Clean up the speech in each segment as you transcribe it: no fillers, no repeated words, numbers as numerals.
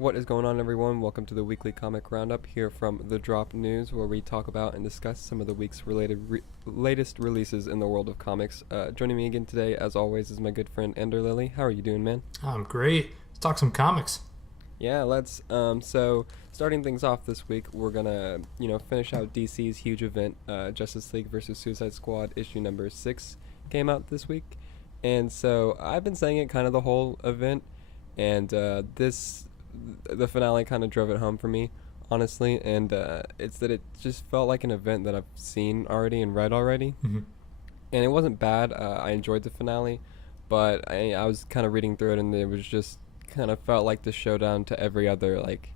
What is going on, everyone? Welcome to the weekly comic roundup here from The Drop News, where we talk about and discuss some of the week's latest releases in the world of comics. Joining me again today, as always, is my good friend Ender Lilly. How are you doing, man? I'm great. Let's talk some comics. Yeah, let's. So starting things off this week, we're gonna, finish out DC's huge event, Justice League versus Suicide Squad issue number 6 came out this week, and so I've been saying it kind of the whole event, and the finale kind of drove it home for me, honestly, and it's that it just felt like an event that I've seen already and read already, Mm-hmm. and it wasn't bad. I enjoyed the finale, but I was kind of reading through it, and it was just kind of felt like the showdown to every other like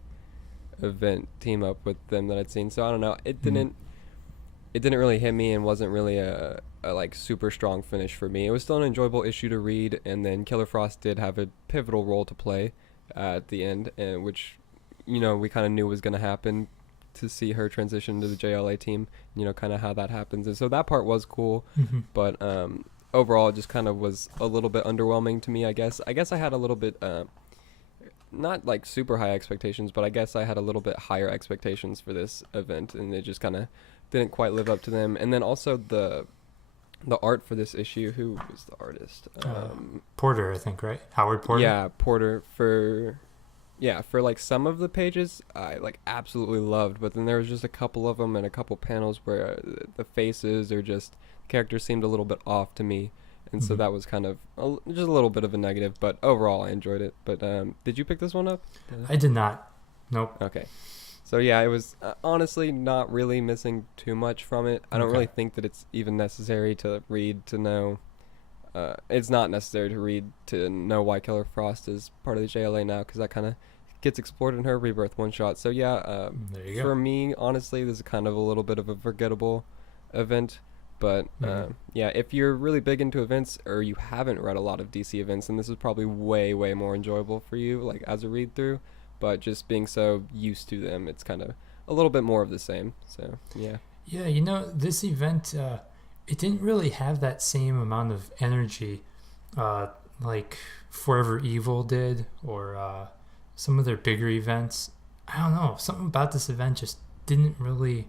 event team up with them that I'd seen. So I don't know. It didn't really hit me and wasn't really a like super strong finish for me. It was still an enjoyable issue to read, and then Killer Frost did have a pivotal role to play at the end, and which we kind of knew was going to happen to see her transition to the JLA team. Kind of how that happens, and so that part was cool. Mm-hmm. But overall, it just kind of was a little bit underwhelming to me. I guess I had a little bit. Not like super high expectations, but I guess I had a little bit higher expectations for this event, and it just kind of didn't quite live up to them. And then also the art for this issue, who was the artist? Porter, I think, right? Howard Porter? Yeah, Porter. For like some of the pages I like absolutely loved, but then there was just a couple of them and a couple panels where the faces or just characters seemed a little bit off to me. And so that was kind of just a little bit of a negative, but overall I enjoyed it. But did you pick this one up? I did not. Nope. Okay. So yeah, it was honestly not really missing too much from it. I don't really think that it's even necessary to read to know. It's not necessary to read to know why Killer Frost is part of the JLA now, because that kind of gets explored in her Rebirth one-shot. So yeah, there you go. for me, honestly, this is kind of a little bit of a forgettable event. But yeah, if you're really big into events or you haven't read a lot of DC events, then this is probably way, way more enjoyable for you, like as a read through. But just being so used to them, it's kind of a little bit more of the same. So yeah. Yeah, this event, it didn't really have that same amount of energy like Forever Evil did, or some of their bigger events. I don't know. Something about this event just didn't really...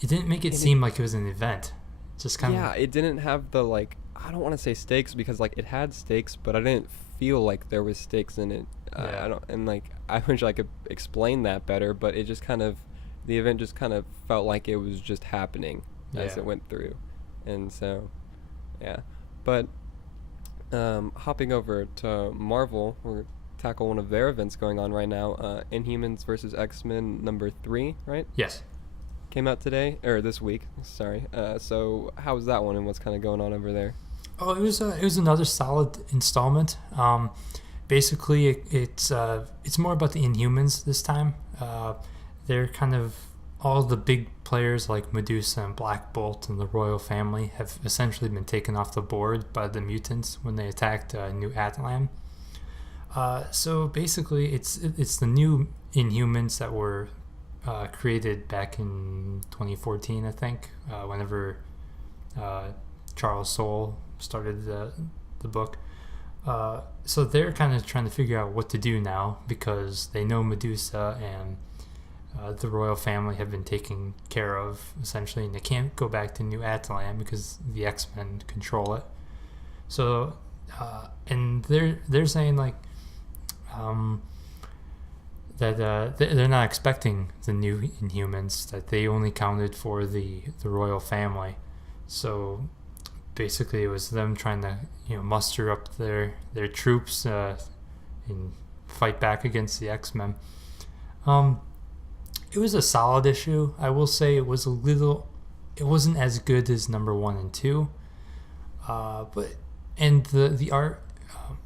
It didn't make it seem like it was an event. Just kind of... Yeah, it didn't have the, like, I don't want to say stakes, because, like, it had stakes, but I didn't feel like there was stakes in it. I wish I could explain that better, but it just kind of... The event just kind of felt like it was just happening as it went through. And so, yeah. But, hopping over to Marvel, we're tackle one of their events going on right now. Inhumans versus X-Men number 3, right? Yes. Came out today, or this week, sorry. So how was that one, and what's kind of going on over there? Oh, it was another solid installment. Basically, it's more about the Inhumans this time. They're kind of all the big players like Medusa and Black Bolt and the royal family have essentially been taken off the board by the mutants when they attacked New Atlan. So basically, it's the new Inhumans that were created back in 2014, I think, whenever Charles Soule started the book. So they're kind of trying to figure out what to do now, because they know Medusa and the royal family have been taken care of, essentially, and they can't go back to New Atlan because the X-Men control it. So, and they're saying, like, that they're not expecting the new Inhumans, that they only counted for the royal family. So basically it was them trying to muster up their troops and fight back against the X-Men. It was a solid issue. I will say it wasn't as good as number 1 and 2, but the art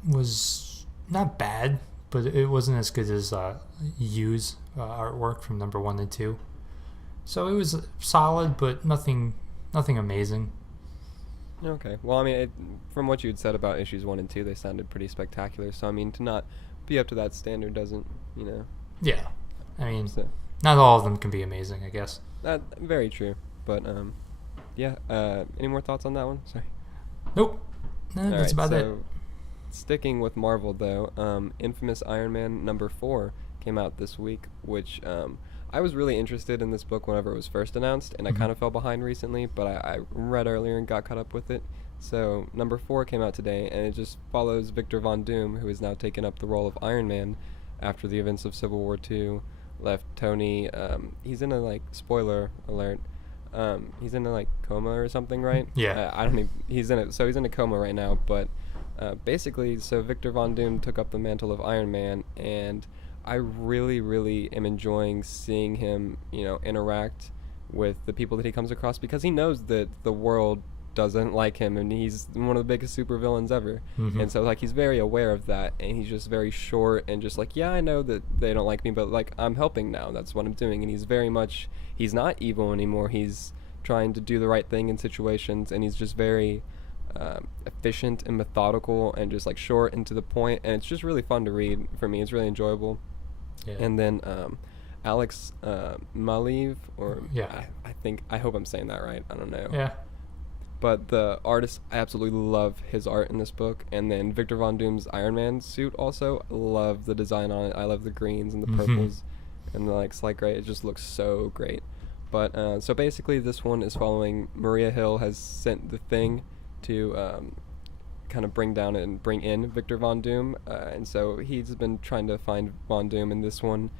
was not bad, but it wasn't as good as Yu's artwork from number 1 and 2. So it was solid, but nothing amazing. Okay. Well, I mean, from what you had said about issues 1 and 2, they sounded pretty spectacular. So, I mean, to not be up to that standard doesn't, Yeah. I mean, so, not all of them can be amazing, I guess. Very true. But, yeah. Any more thoughts on that one? Sorry. Nope. No, that's about it. Sticking with Marvel though, Infamous Iron Man #4 came out this week, which I was really interested in this book whenever it was first announced, and I Mhm. kind of fell behind recently, but I read earlier and got caught up with it. So #4 came out today, and it just follows Victor Von Doom, who has now taken up the role of Iron Man after the events of Civil War II left Tony. He's in a like spoiler alert. He's in a like coma or something, right? Yeah. I don't even. He's in it. So he's in a coma right now, but basically, so Victor Von Doom took up the mantle of Iron Man, and I really, really am enjoying seeing him, interact with the people that he comes across because he knows that the world doesn't like him, and he's one of the biggest supervillains ever. Mhm. And so, like, he's very aware of that, and he's just very short and just like, yeah, I know that they don't like me, but, like, I'm helping now. That's what I'm doing. And he's very much, he's not evil anymore. He's trying to do the right thing in situations, and he's just very efficient and methodical and just, like, short and to the point. And it's just really fun to read for me. It's really enjoyable. Yeah. And then Alex Maleev, or Yeah. I hope I'm saying that right. I don't know. Yeah. But the artist, I absolutely love his art in this book. And then Victor Von Doom's Iron Man suit also, love the design on it. I love the greens and the Mhm. purples and the like slight gray. It just looks so great. But so basically, this one is following Maria Hill has sent the Thing to kind of bring down and bring in Victor Von Doom, and so he's been trying to find Von Doom. In this one,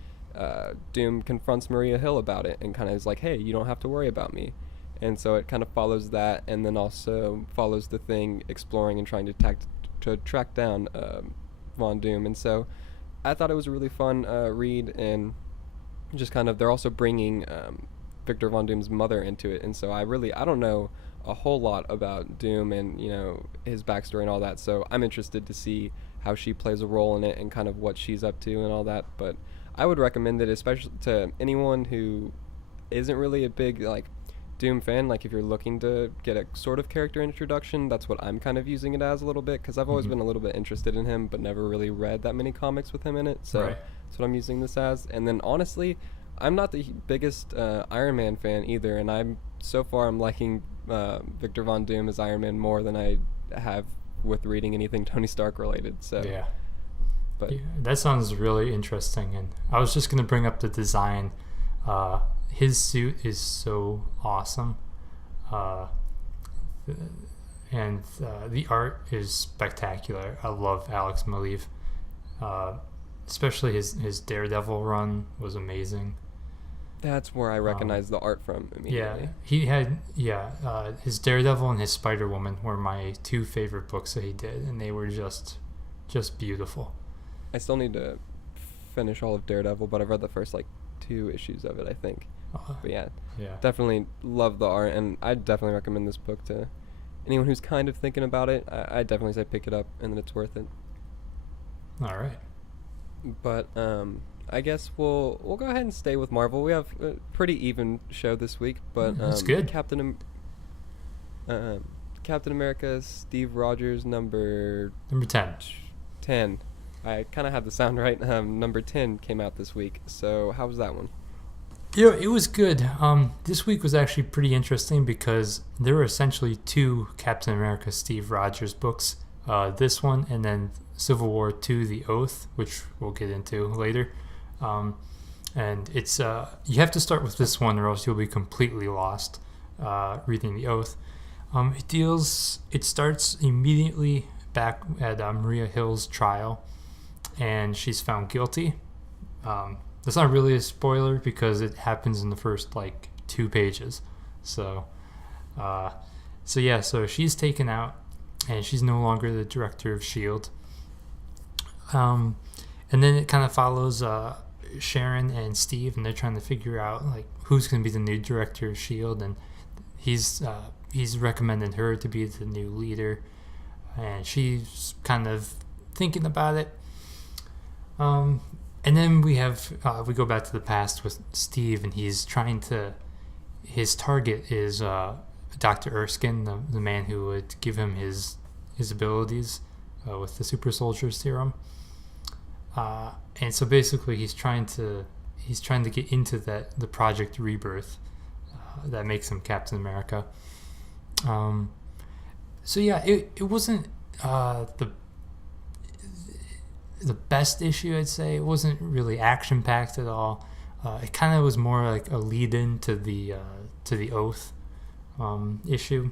Doom confronts Maria Hill about it and kind of is like, "Hey, you don't have to worry about me." And so it kind of follows that, and then also follows the Thing exploring and trying to track down Von Doom. And so I thought it was a really fun read, and just kind of they're also bringing Victor Von Doom's mother into it. And so I don't know a whole lot about Doom and his backstory and all that. So I'm interested to see how she plays a role in it and kind of what she's up to and all that. But I would recommend it, especially to anyone who isn't really a big like Doom fan. Like if you're looking to get a sort of character introduction, that's what I'm kind of using it as a little bit, because I've always Mhm. been a little bit interested in him, but never really read that many comics with him in it. So Right. that's what I'm using this as. And then honestly, I'm not the biggest Iron Man fan either, and I'm liking Victor Von Doom as Iron Man more than I have with reading anything Tony Stark related. So Yeah. but Yeah, that sounds really interesting. And I was just going to bring up the design. His suit is so awesome. And the art is spectacular. I love Alex Maleev. Especially his Daredevil run was amazing. that's where I recognize the art from immediately. Yeah, he had his Daredevil and his Spider-Woman were my two favorite books that he did, and they were just beautiful. I still need to finish all of Daredevil, but I've read the first like 2 issues of it, I think. But yeah, Yeah. definitely love the art, and I definitely recommend this book to anyone who's kind of thinking about it. I definitely say pick it up, and that it's worth it. All right. But I guess we'll go ahead and stay with Marvel. We have a pretty even show this week, but That's good. Captain America Steve Rogers Number 10. 10. I kind of had the sound right. Number 10 came out this week. So how was that one? Yeah, it was good. This week was actually pretty interesting because there were essentially 2 Captain America Steve Rogers books. This one and then Civil War II: The Oath, which we'll get into later. And it's you have to start with this one or else you'll be completely lost reading The Oath. It starts immediately back at Maria Hill's trial, and she's found guilty. That's not really a spoiler because it happens in the first like 2 pages. So she's taken out, and she's no longer the director of S.H.I.E.L.D. And then it kind of follows Sharon and Steve, and they're trying to figure out like who's going to be the new director of S.H.I.E.L.D. And he's recommending her to be the new leader, and she's kind of thinking about it. And then we go back to the past with Steve, and his target is Dr. Erskine, the man who would give him his abilities with the super soldier serum. And so basically he's trying to get into the Project Rebirth that makes him Captain America. So yeah, it wasn't the best issue, I'd say. It wasn't really action packed at all. It kind of was more like a lead in to the Oath issue,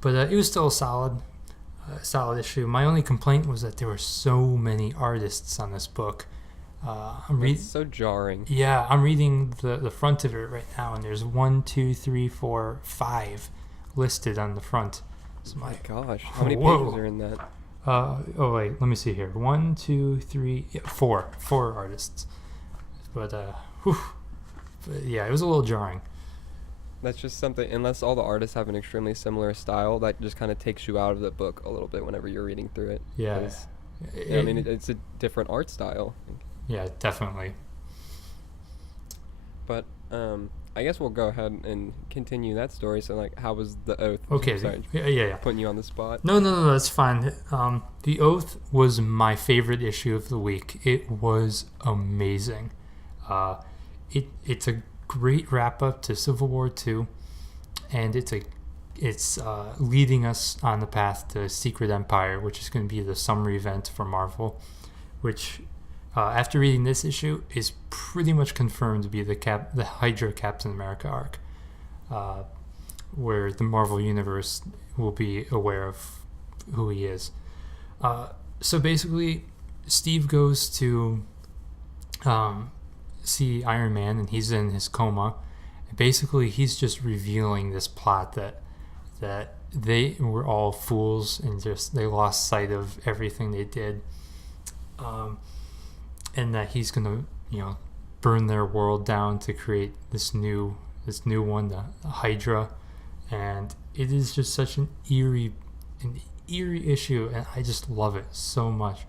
but it was still a solid issue. My only complaint was that there were so many artists on this book. It's so jarring. Yeah, I'm reading the front of it right now, and there's 1, 2, 3, 4, 5 listed on the front. So my gosh, how many whoa. pages are in that? Oh wait, let me see here. 1, 2, 3, 4 artists. But yeah, it was a little jarring. That's just something, unless all the artists have an extremely similar style, that just kind of takes you out of the book a little bit whenever you're reading through it. Yeah. I mean, it's a different art style. Yeah, definitely. But I guess we'll go ahead and continue that story. So, like, how was the Oath? Okay. Sorry, yeah. Putting you on the spot. No, that's fine. The Oath was my favorite issue of the week. It was amazing. It's a great wrap up to Civil War II, and it's leading us on the path to Secret Empire, which is going to be the summer event for Marvel, which after reading this issue is pretty much confirmed to be the Hydra Captain America arc, where the Marvel Universe will be aware of who he is. So basically, Steve goes to see Iron Man, and he's in his coma. And basically, he's just revealing this plot that they were all fools and just they lost sight of everything they did, and that he's gonna burn their world down to create this new one, the Hydra. And it is just such an eerie issue, and I just love it so much.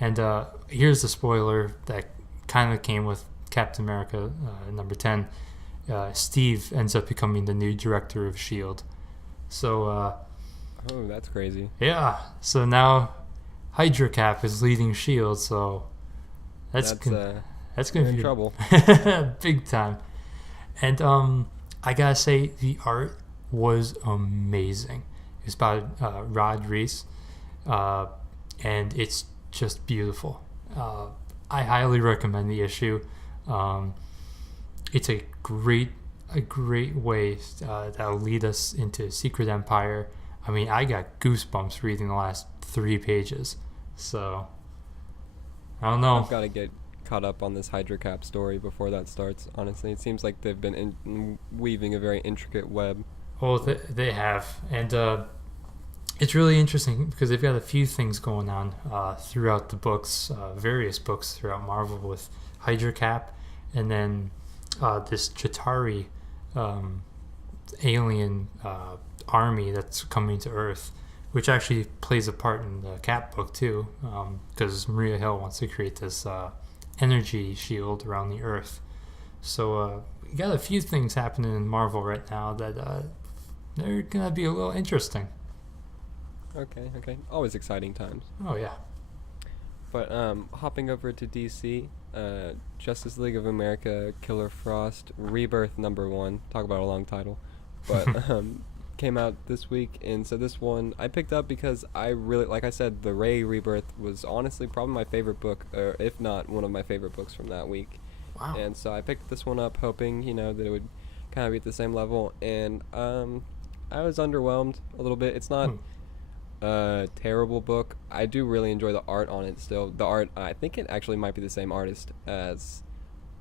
And here's the spoiler that kind of came with Captain America number 10. Steve ends up becoming the new director of S.H.I.E.L.D. So oh, that's crazy. Yeah, so now Hydra Cap is leading S.H.I.E.L.D., so that's gonna be in trouble. Big time. And I gotta say, the art was amazing. It's by Rod Reis, and it's just beautiful. I highly recommend the issue. It's a great way that'll lead us into Secret Empire. I mean, I got goosebumps reading the last 3 pages. So I don't know. I've got to get caught up on this Hydra Cap story before that starts. Honestly, it seems like they've been weaving a very intricate web. Oh, they have, and it's really interesting because they've got a few things going on throughout the books, various books throughout Marvel with Hydra Cap, and then this Chitauri alien army that's coming to Earth, which actually plays a part in the Cap book too, because Maria Hill wants to create this energy shield around the Earth. So we got a few things happening in Marvel right now that they're gonna be a little interesting. Okay. Always exciting times. Oh yeah. But hopping over to DC, Justice League of America, Killer Frost, Rebirth #1. Talk about a long title. But came out this week, and so this one I picked up because I really, like I said, the Ray Rebirth was honestly probably my favorite book, or if not one of my favorite books from that week. Wow. And so I picked this one up hoping, that it would kind of be at the same level, and I was underwhelmed a little bit. It's not a terrible book. I do really enjoy the art on it still. The art, I think it actually might be the same artist as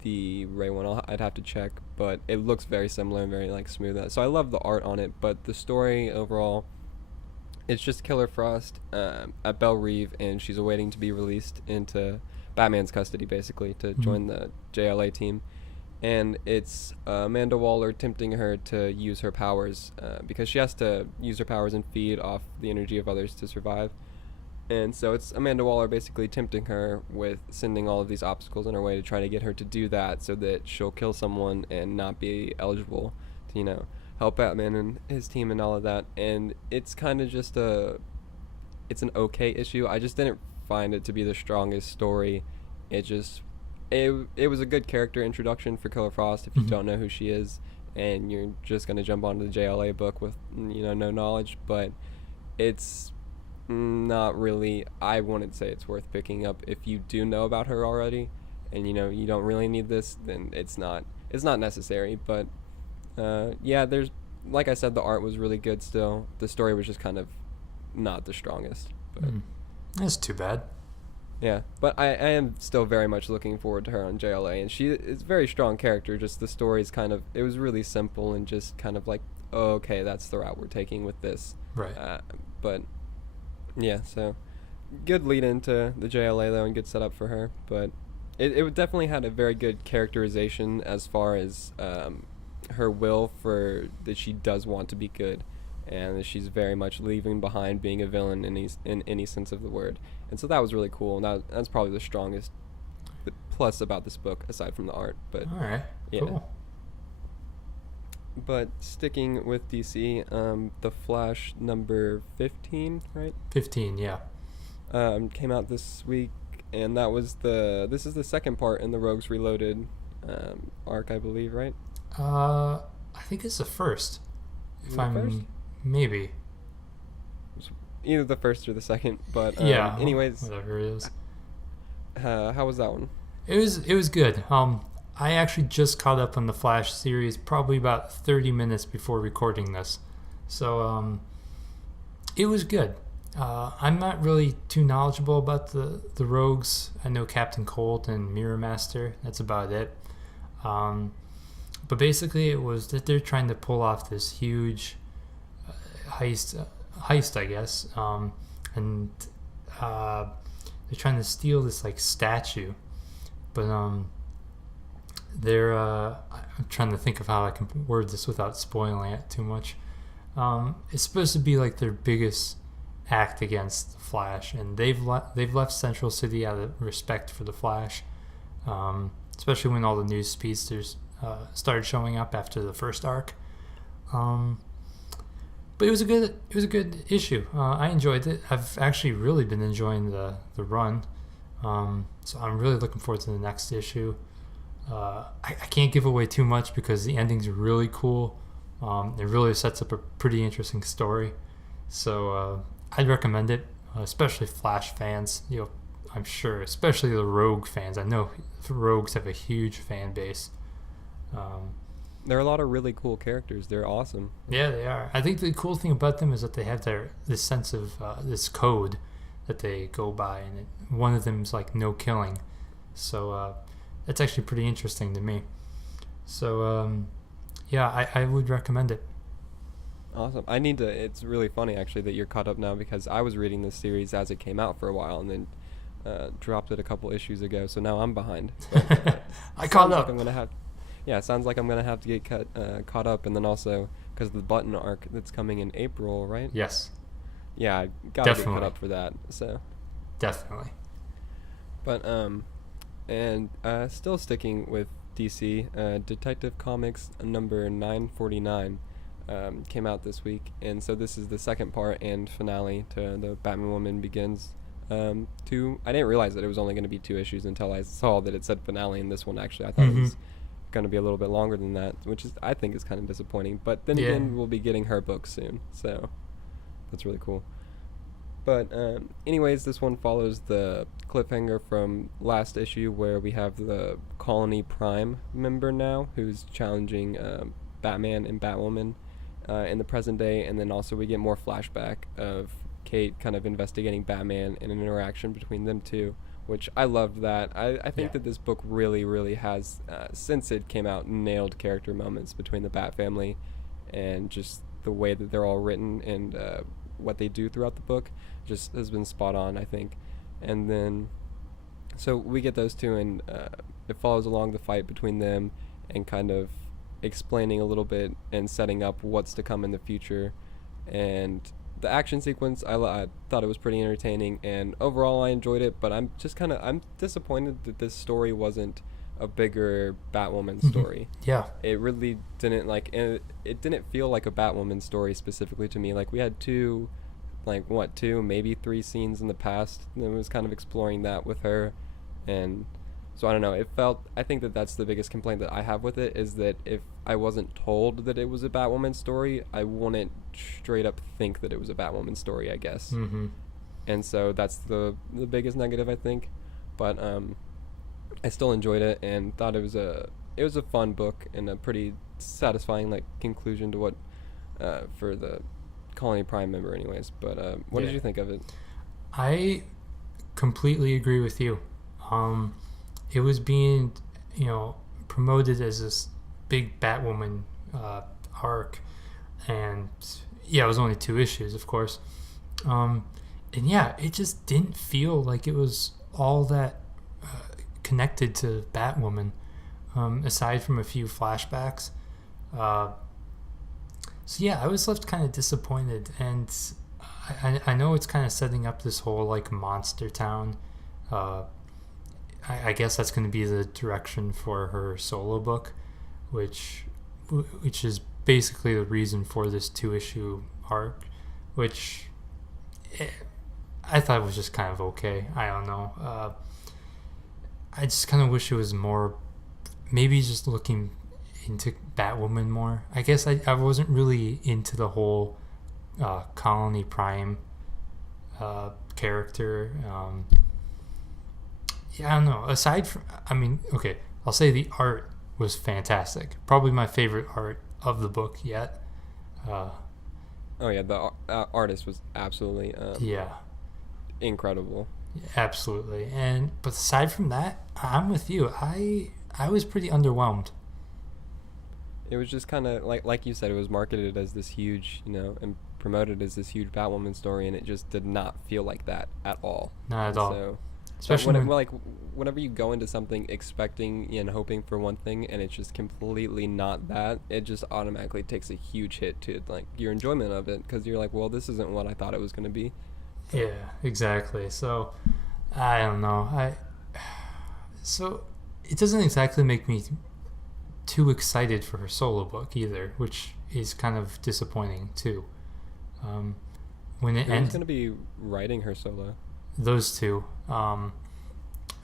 the Ray one. I'd have to check, but it looks very similar and very smooth. So I love the art on it, but the story overall, it's just Killer Frost at Belle Reve, and she's awaiting to be released into Batman's custody, basically, to join the JLA team. And it's Amanda Waller tempting her to use her powers because she has to use her powers and feed off the energy of others to survive. And so it's Amanda Waller basically tempting her with sending all of these obstacles in her way to try to get her to do that so that she'll kill someone and not be eligible to, help Batman and his team and all of that. And it's kind of just it's an okay issue. I just didn't find it to be the strongest story. It was a good character introduction for Killer Frost if you don't know who she is and you're just going to jump onto the JLA book with no knowledge, but it's Not really. I wouldn't say it's worth picking up if you do know about her already, and you don't really need this. Then it's not necessary. But yeah, there's like I said, the art was really good. Still, the story was just kind of not the strongest. But That's too bad. yeah, but I am still very much looking forward to her on JLA, and she is a very strong character. Just the story's it was really simple and just kind of like, oh, okay, that's the route we're taking with this. Right. But yeah, so good lead into the JLA though, and good setup for her. But it definitely had a very good characterization as far as her will for that she does want to be good, and that she's very much leaving behind being a villain in any sense of the word. And so that was really cool, and that's probably the strongest plus about this book aside from the art. But All right. yeah. Cool. But sticking with DC, the Flash number 15, right? 15. Yeah. Came out this week, and this is the second part in the Rogues Reloaded arc, I believe, right? I think it's the first. Is If it the I'm first? maybe. Either the first or the second, but Yeah. anyways, Whatever it is. how was that one? It was good. I actually just caught up on the Flash series probably about 30 minutes before recording this, so it was good. I'm not really too knowledgeable about the Rogues. I know Captain Cold and Mirror Master. That's about it. But basically, it was that they're trying to pull off this huge heist, I guess, and they're trying to steal this like statue, but they're I'm trying to think of how I can word this without spoiling it too much. It's supposed to be like their biggest act against the Flash, and they've left Central City out of respect for the Flash, especially when all the news speedsters started showing up after the first arc. But it was a good issue. I enjoyed it. I've actually really been enjoying the run, so I'm really looking forward to the next issue. I can't give away too much because the ending's really cool. It really sets up a pretty interesting story, so I'd recommend it, especially Flash fans. I'm sure, especially the Rogue fans. I know the Rogues have a huge fan base. There are a lot of really cool characters. They're awesome. Yeah, they are. I think the cool thing about them is that they have this sense of this code that they go by, and one of them is like no killing. So that's actually pretty interesting to me. So yeah, I would recommend it. Awesome. It's really funny actually that you're caught up now, because I was reading this series as it came out for a while, and then dropped it a couple issues ago. So now I'm behind. I caught Sounds up. like I'm gonna have. Yeah, it sounds like I'm gonna have to get caught up, and then also because the Button arc that's coming in April, right? Yes, Yeah, I gotta get definitely. caught up for that. So, Definitely. but and still sticking with DC, Detective Comics number 949 came out this week, and so this is the second part and finale to the Batwoman Begins. I didn't realize that it was only going to be 2 issues until I saw that it said finale in this one. Actually, I thought it was going to be a little bit longer than that, which I think is kind of disappointing. But then again, we'll be getting her book soon, so that's really cool. But anyways, this one follows the cliffhanger from last issue, where we have the Colony Prime member now who's challenging Batman and Batwoman in the present day, and then also we get more flashback of Kate kind of investigating Batman and an interaction between them two, which I loved that. I think that this book really, really has, since it came out, nailed character moments between the Bat family, and just the way that they're all written and what they do throughout the book just has been spot on, I think. And then, so we get those two, and it follows along the fight between them and kind of explaining a little bit and setting up what's to come in the future. And the action sequence, I thought it was pretty entertaining, and overall I enjoyed it, but I'm disappointed that this story wasn't a bigger Batwoman story. Yeah. It really didn't, it didn't feel like a Batwoman story specifically to me. Like, we had two, maybe 3 scenes in the past, and it was kind of exploring that with her, and so I don't know, I think that that's the biggest complaint that I have with it, is that if I wasn't told that it was a Batwoman story, I wouldn't straight up think that it was a Batwoman story, I guess. and so that's the biggest negative, I think. But I still enjoyed it and thought it was a fun book and a pretty satisfying like conclusion to what for the Colony Prime member, anyways. But what did Yeah. you think of it? I completely agree with you. Um, it was being, you know, promoted as this big Batwoman uh, arc, and yeah, it was only 2 issues, of course. Um, and yeah, it just didn't feel like it was all that connected to Batwoman, aside from a few flashbacks. Uh, so yeah, I was left kind of disappointed, and I know it's kind of setting up this whole like monster town. Uh, I guess that's going to be the direction for her solo book, which which is basically the reason for this 2 issue arc, which eh, I thought was just kind of okay. I don't know. I just kind of wish it was more, maybe just looking into Batwoman more. I guess I wasn't really into the whole Colony Prime character. Yeah, I don't know. Aside from, I mean, okay, I'll say the art was fantastic. Probably my favorite art of the book yet. Uh, Oh yeah, the artist was absolutely yeah, incredible. absolutely. And but aside from that, I'm with you. I was pretty underwhelmed. It was just kind of like you said, it was marketed as this huge, and promoted as this huge Batwoman story, and it just did not feel like that at all. Not at And all. so, Especially when, like whenever you go into something expecting and hoping for one thing, and it's just completely not that, it just automatically takes a huge hit to like your enjoyment of it because you're like, well, this isn't what I thought it was going to be. yeah, exactly. So I don't know. So it doesn't exactly make me too excited for her solo book either, which is kind of disappointing too. Um, when it Who's ends, going to be writing her solo? those two,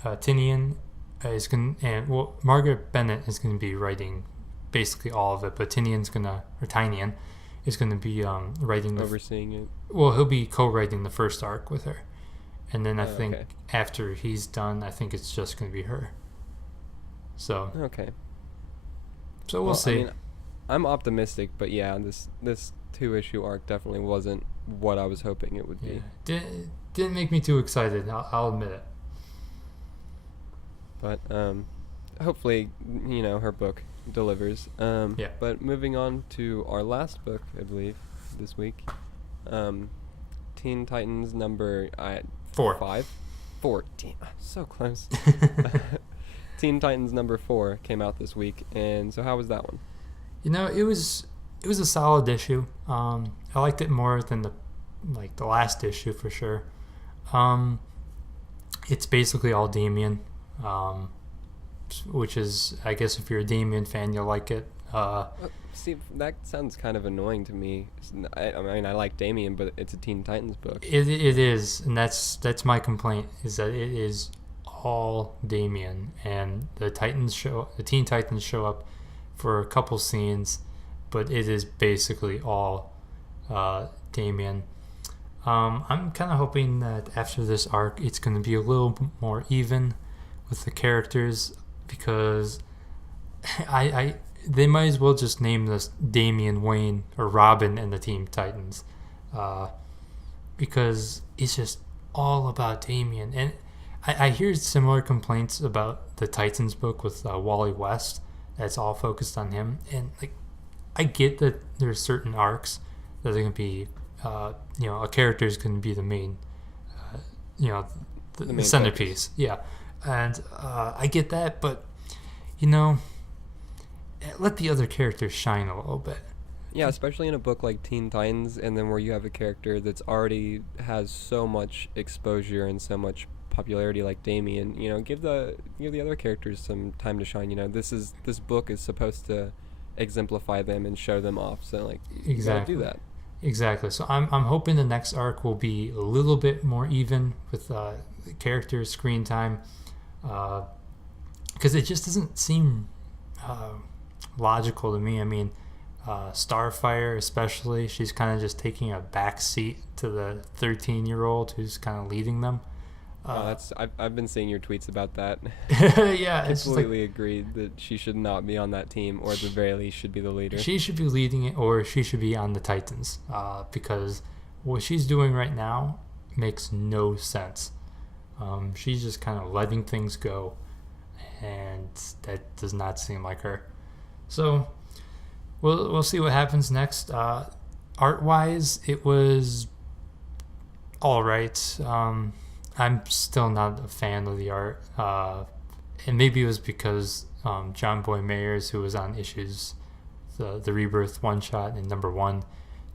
Tinian is going, and well, Margaret Bennett is going to be writing basically all of it, but Tinian is going to be writing Overseeing it. well, he'll be co-writing the first arc with her, and then I Oh, think okay. after he's done, I think it's just going to be her. So Okay. we'll Well, I see. mean, I'm optimistic, but yeah, this 2 issue arc definitely wasn't what I was hoping it would Yeah, be. didn't make me too excited. I'll admit it. But hopefully, her book delivers. Yeah. But moving on to our last book, I believe, this week, Teen Titans number 4. 5, 4. Damn, so close. Teen Titans number 4 came out this week, and so how was that one? It was a solid issue. I liked it more than the last issue for sure. It's basically all Damien, which is, I guess, if you're a Damien fan, you'll like it. See, that sounds kind of annoying to me. I mean, I like Damien, but it's a Teen Titans book. It is, and that's my complaint, is that it is all Damien, and the Teen Titans show up for a couple scenes, but it is basically all Damien. I'm kind of hoping that after this arc, it's going to be a little more even with the characters, because they might as well just name this Damian Wayne or Robin and the Teen Titans, because it's just all about Damian. And I hear similar complaints about the Titans book with Wally West. That's all focused on him, and like I get that there's certain arcs that are going to be, a character is going to be the main, the main centerpiece. Yeah, and I get that, but let the other characters shine a little bit. Yeah, especially in a book like Teen Titans, and then where you have a character that's already has so much exposure and so much popularity like Damien. Give the other characters some time to shine. This book is supposed to exemplify them and show them off. So like, you gotta Exactly. do that. Exactly. So I'm hoping the next arc will be a little bit more even with characters, screen time, because it just doesn't seem logical to me. I mean, Starfire, especially, she's kind of just taking a back seat to the 13-year-old who's kind of leading them. I've been seeing your tweets about that. Yeah, it's just like Completely agreed that she should not be on that team, or at the very least should be the leader. she should be leading it, or she should be on the Titans, because what she's doing right now makes no sense. She's just kind of letting things go, and that does not seem like her. So we'll see what happens next. Art wise, it was all right. I'm still not a fan of the art, and maybe it was because John Boy Mayers, who was on issues, the Rebirth one shot and number one,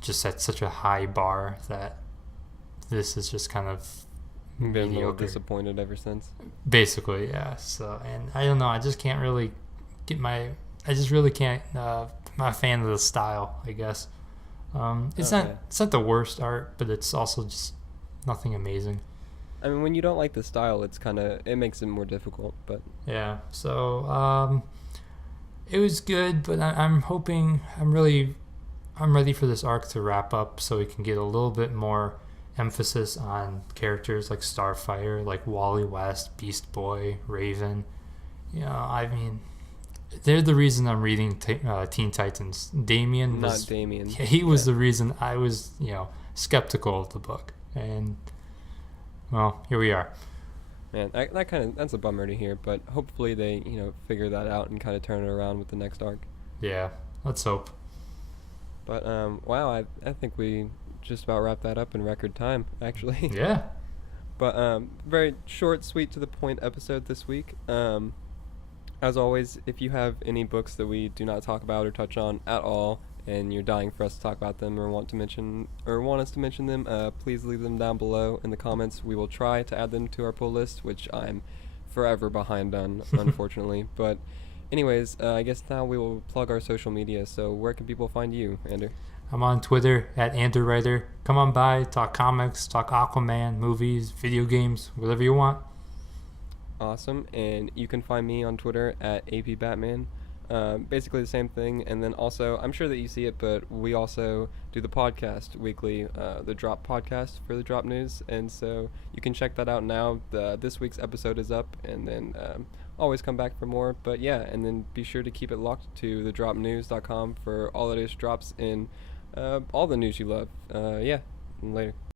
just set such a high bar that this is just kind of Been a little mediocre. disappointed ever since. Basically, yeah. So, and I don't know. I just can't really get my. I just really can't. I'm not a fan of the style, I guess. It's Okay. not. It's not the worst art, but it's also just nothing amazing. I mean, when you don't like the style, it makes it more difficult. But Yeah. So it was good, but I'm hoping. I'm ready for this arc to wrap up so we can get a little bit more emphasis on characters like Starfire, like Wally West, Beast Boy, Raven. I mean, they're the reason I'm reading Teen Titans. Damien not was, Damien. he was Yeah. the reason I was, skeptical of the book. And, well, here we are. Man, that's a bummer to hear. But hopefully they figure that out and kind of turn it around with the next arc. Yeah, let's hope. But wow, I think we just about wrapped that up in record time, actually. Yeah. But very short, sweet, to the point episode this week. As always, if you have any books that we do not talk about or touch on at all, and you're dying for us to talk about them or want us to mention them, please leave them down below in the comments. We will try to add them to our pull list, which I'm forever behind on, unfortunately. But anyways, I guess now we will plug our social media. So where can people find you, Ander? I'm on Twitter at AnderWriter. Come on by, talk comics, talk Aquaman, movies, video games, whatever you want. Awesome. And you can find me on Twitter at APBatman. Basically the same thing. And then also, I'm sure that you see it, but we also do the podcast weekly, the Drop podcast for the Drop News. And so you can check that out now. This week's episode is up, and then always come back for more. But yeah, and then be sure to keep it locked to thedropnews.com for all the latest drops in all the news you love. Yeah, later.